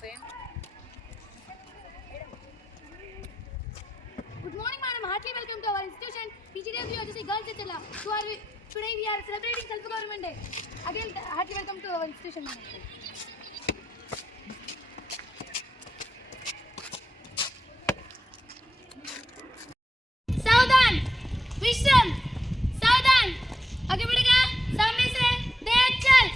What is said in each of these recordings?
Good morning, madam. Heartily welcome to our institution, PGWOGC Girls Chitala. Today we are celebrating Self-Government Day. Again, heartily welcome to our institution, madam. सावधान, विश्राम, सावधान, आगे बढ़ेगा, सामने से देख चल।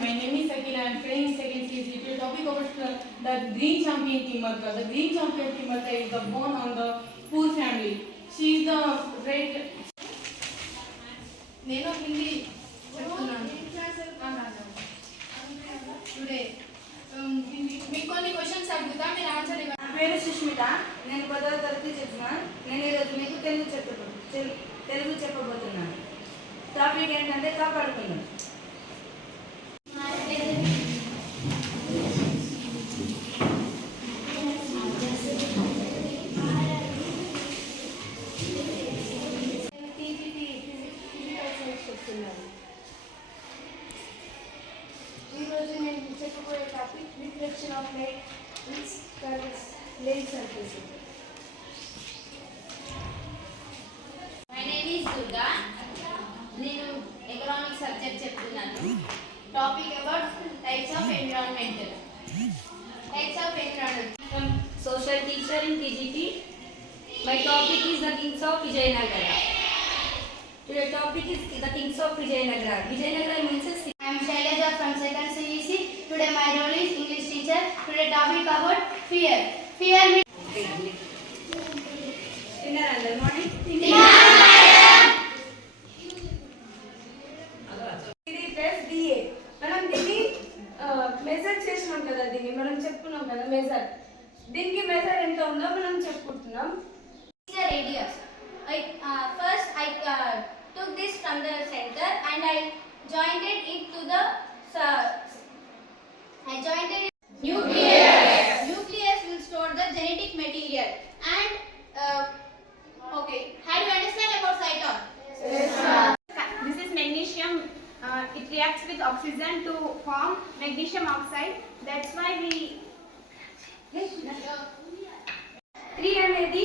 My name is Sakina. I am training second CC. The topic about the green champion Timurka. The green champion Timurka is the born on the poor family. She is the great. నేను హిందీ చెప్తున్నాను టుడే మీకు కొన్ని క్వశ్చన్స్ అడుగుతా మీరు ఆన్సర్ ఇవ్వండి. నా పేరు సుష్మిత. నేను 10వ తరగతి చెప్తున్నాను. నేను ఈరోజు మీకు తెలుగు చెప్పబోతున్నాను. టాపిక్ ఏంటంటే కాపాడుకుందాం. ఈరోజు నేను చెప్పబోయే topic reflection of light with late surface. My name is Durga. నేను ఎకనామిక్స్ సబ్జెక్ట్ చెప్తున్నాను. Topic about types of environment. Social teacher in TGT. My topic is the Kings of Vijayanagara. Today topic is the Kings of Vijayanagara. Vijayanagara means I am Shailaja from second CEC. Today my role is English teacher. Today topic about fear. Fear means dinner and morning. ఇది plus DA. మనం దీన్ని మెజర్ చేసినాం కదా, దీన్ని మనం చెప్పుకున్నాం కదా మెజర్. దీనికి మెజర్ ఎంత ఉందో మనం చెప్పుకుంటున్నాం. the radius. First I took this from the center and I joined it to the nucleus. Nucleus will store the genetic material and okay. Have you understand about cytosol? Yes, ma'am. This is magnesium. It reacts with oxygen to form magnesium oxide. That's why we 3 అనేది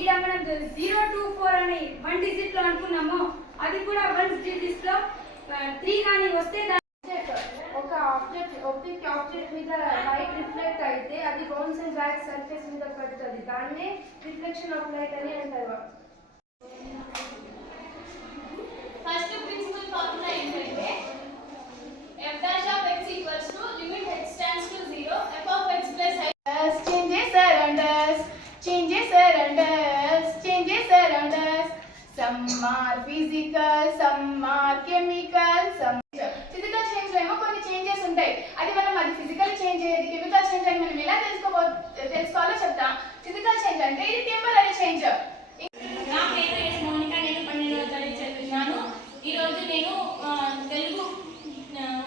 ఇక్కడ మనం 0 to 4 అని 1 డిజిట్ లో అనుకున్నాము. అది కూడా 1 డిజిట్ లో 3 గాని వస్తే ఒక ఆబ్జెక్ట్ మీద లైట్ రిఫ్లెక్ట్ అయితే అది బౌన్స్ అండ్ బ్యాక్ సర్ఫేస్ మీద పడుతుంది. దాన్నే రిఫ్లెక్షన్ ఆఫ్ లైట్ అని అంటారు. First principal formula ఏంటంటే f dash of x equals to limit x tends to 0 f of x plus I. Changes around us, changes around us, changes around us. Some are physical, some are chemical, some physical change లో ఏమో కొన్ని చేంజెస్ ఉంటాయి. అది physical change అయ్యేది chemical change అని మనం ఎలా తెలుసుకోవాలో చెప్తాం. ఫిజికల్ చేంజ్ అంటే ఇది టెంపరరీ చేంజ్. నా పేరు ఎస్ మౌనిక. నేను 12వ తరగతి చదువుతున్నాను. ఈరోజు నేను తెలుగు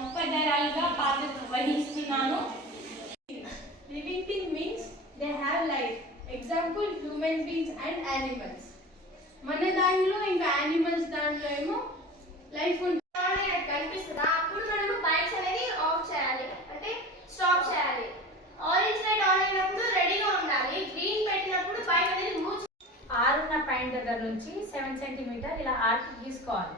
ఉపాధ్యాయురాలుగా బాధ్యత వహిస్తున్నాను. Living thing means they have life. Example human beings and animals. మన దానిలో ఇంకా యానిమల్స్ దాంట్లో ఏమో లైఫ్ ఉంటుంది. కనిపిస్తుందా? అప్పుడు మనము బైక్స్ అనేది ఆఫ్ చేయాలి, అంటే స్టాప్ చేయాలి. ఆరెంజ్ లైట్ ఆన్ అయినప్పుడు రెడీగా ఉండాలి. గ్రీన్ పాయింట్ దగ్గర నుంచి 7 సెంటీమీటర్ ఇలా ఆర్క్ గీసుకోవాలి.